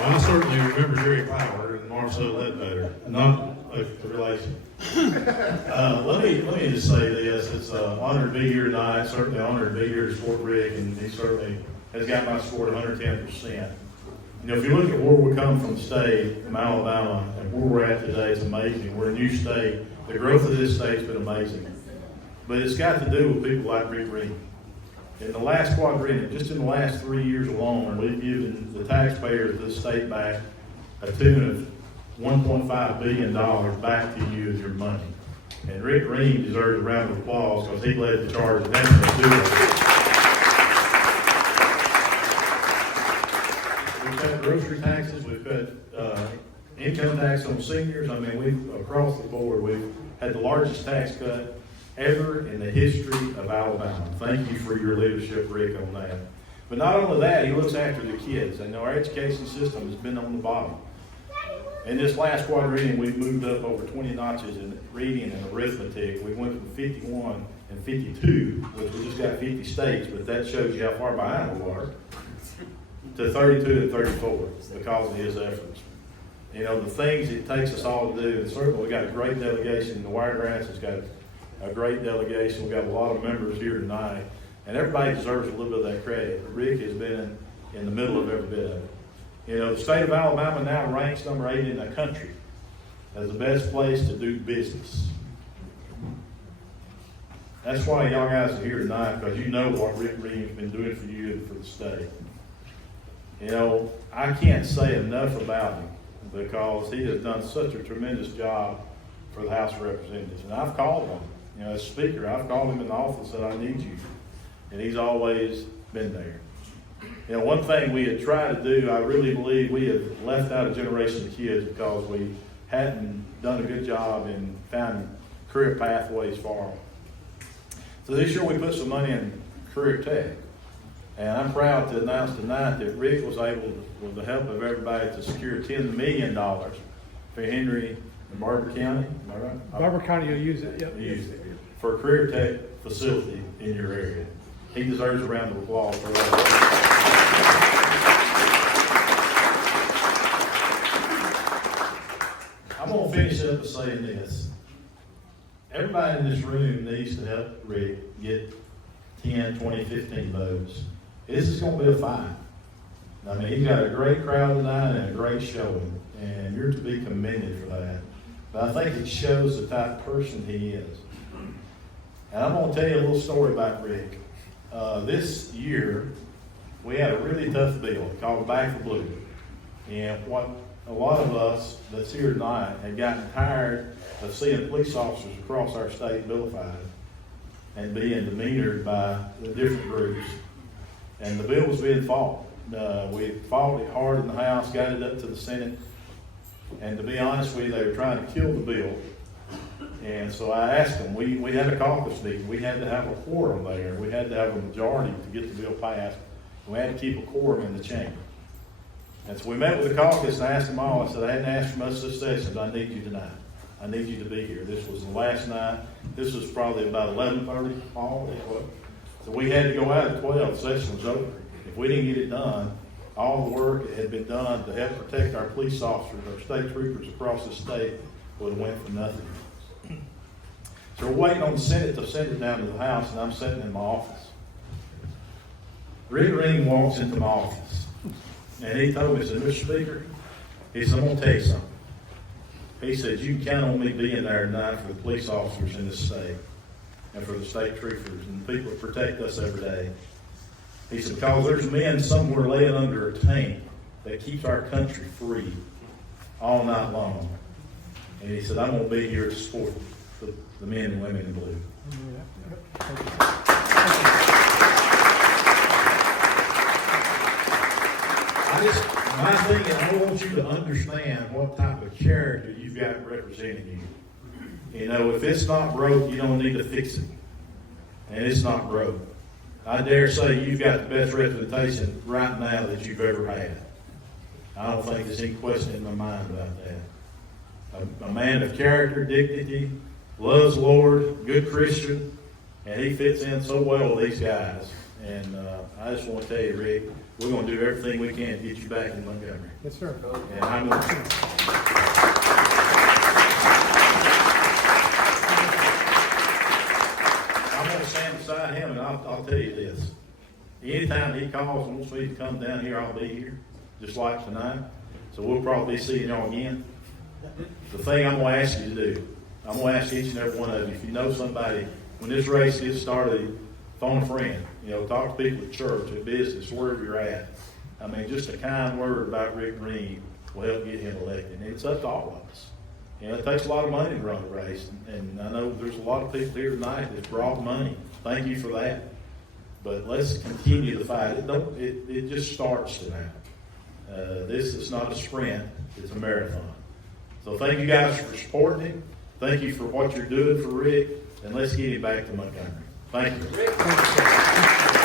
Well, I certainly remember Jerry Power and Marcel Ledbetter, not a relation. Let me just say this: it's an honor to be here tonight. Certainly an honor to be here to support Rick, and he certainly has got my support 110%. You know, if you look at where we come from, the state, from Alabama, and where we're at today, it's amazing. We're a new state. The growth of this state's been amazing, but it's got to do with people like Rick Reed. In the last quadrennium, just in the last 3 years alone, we've given the taxpayers of this state back a tune of $1.5 billion back to you as your money. And Rick Reed deserves a round of applause because he led the charge and that's going to do it. We've cut grocery taxes, we've cut income tax on seniors. I mean, we've, across the board, we've had the largest tax cut ever in the history of Alabama. Thank you for your leadership, Rick, on that. But not only that, he looks after the kids. I know our education system has been on the bottom. In this last quadrennium, we've moved up over 20 notches in reading and arithmetic. We went from 51 and 52, which we just got 50 states, but that shows you how far behind we are, to 32 and 34 because of his efforts. You know, the things it takes us all to do, and certainly we got a great delegation. The Wiregrass has got a great delegation. We've got a lot of members here tonight, and everybody deserves a little bit of that credit. Rick has been in the middle of every bit of it. You know, the state of Alabama now ranks number 8 in the country as the best place to do business. That's why y'all guys are here tonight, because you know what Rick Reed's been doing for you and for the state. You know, I can't say enough about him because he has done such a tremendous job for the House of Representatives. And I've called him, you know, as Speaker, I've called him in the office and said, I need you. And he's always been there. You know, one thing we had tried to do, I really believe we have left out a generation of kids because we hadn't done a good job in finding career pathways for them. So this year we put some money in career tech. And I'm proud to announce tonight that Rick was able, with the help of everybody, to secure $10 million for Henry and Barber County. Am I right? Barber County will use it, yep. Use it for a career tech facility in your area. He deserves a round of applause for that. I'm going to finish up by saying this. Everybody in this room needs to help Rick get 10, 20, 15 votes. This is going to be a fight. I mean, he's got a great crowd tonight and a great showing, and you're to be commended for that. But I think it shows the type of person he is. And I'm going to tell you a little story about Rick. This year, we had a really tough bill called Back for Blue. And what a lot of us that's here tonight had gotten tired of seeing police officers across our state vilified and being demeanored by the different groups. And the bill was being fought. We fought it hard in the House, got it up to the Senate. And to be honest with you, they were trying to kill the bill. And so I asked them, we had a caucus meeting. We had to have a quorum there. We had to have a majority to get the bill passed. We had to keep a quorum in the chamber. And so we met with the caucus and I asked them all, I said, I hadn't asked for much this session, but I need you tonight. I need you to be here. This was the last night. This was probably about 11:30 all. So we had to go out at 12. The session was over. If we didn't get it done, all the work that had been done to help protect our police officers, our state troopers across the state would have went for nothing. So we're waiting on the Senate to send it down to the House, and I'm sitting in my office. Rick Reed walks into my office, and he told me, he said, Mr. Speaker, he said, I'm going to tell you something. He said, you can count on me being there tonight for the police officers in this state and for the state troopers and the people that protect us every day. He said, because there's men somewhere laying under a tank that keeps our country free all night long. And he said, I'm going to be here to support the men and women in blue. My thing is, I want you to understand what type of character you've got representing you. You know, if it's not broke, you don't need to fix it. And it's not broke. I dare say you've got the best representation right now that you've ever had. I don't think there's any question in my mind about that. A man of character, dignity, loves the Lord, good Christian, and he fits in so well with these guys. And I just want to tell you, Rick, we're going to do everything we can to get you back in Montgomery. Yes, sir. And I'm going to... I'm going to stand beside him, and I'll tell you this. Anytime he calls and wants me to come down here, I'll be here, just like tonight. So we'll probably be seeing y'all again. The thing I'm going to ask you to do, I'm going to ask each and every one of you, if you know somebody, when this race gets started, phone a friend. Talk to people at church, at business, wherever you're at. I mean, just a kind word about Rick Green will help get him elected. And it's up to all of us. It takes a lot of money to run a race. And I know there's a lot of people here tonight that brought money. Thank you for that. But let's continue the fight. It just starts tonight. This is not a sprint, it's a marathon. So thank you guys for supporting him. Thank you for what you're doing for Rick, and let's get him back to Montgomery. Thank you.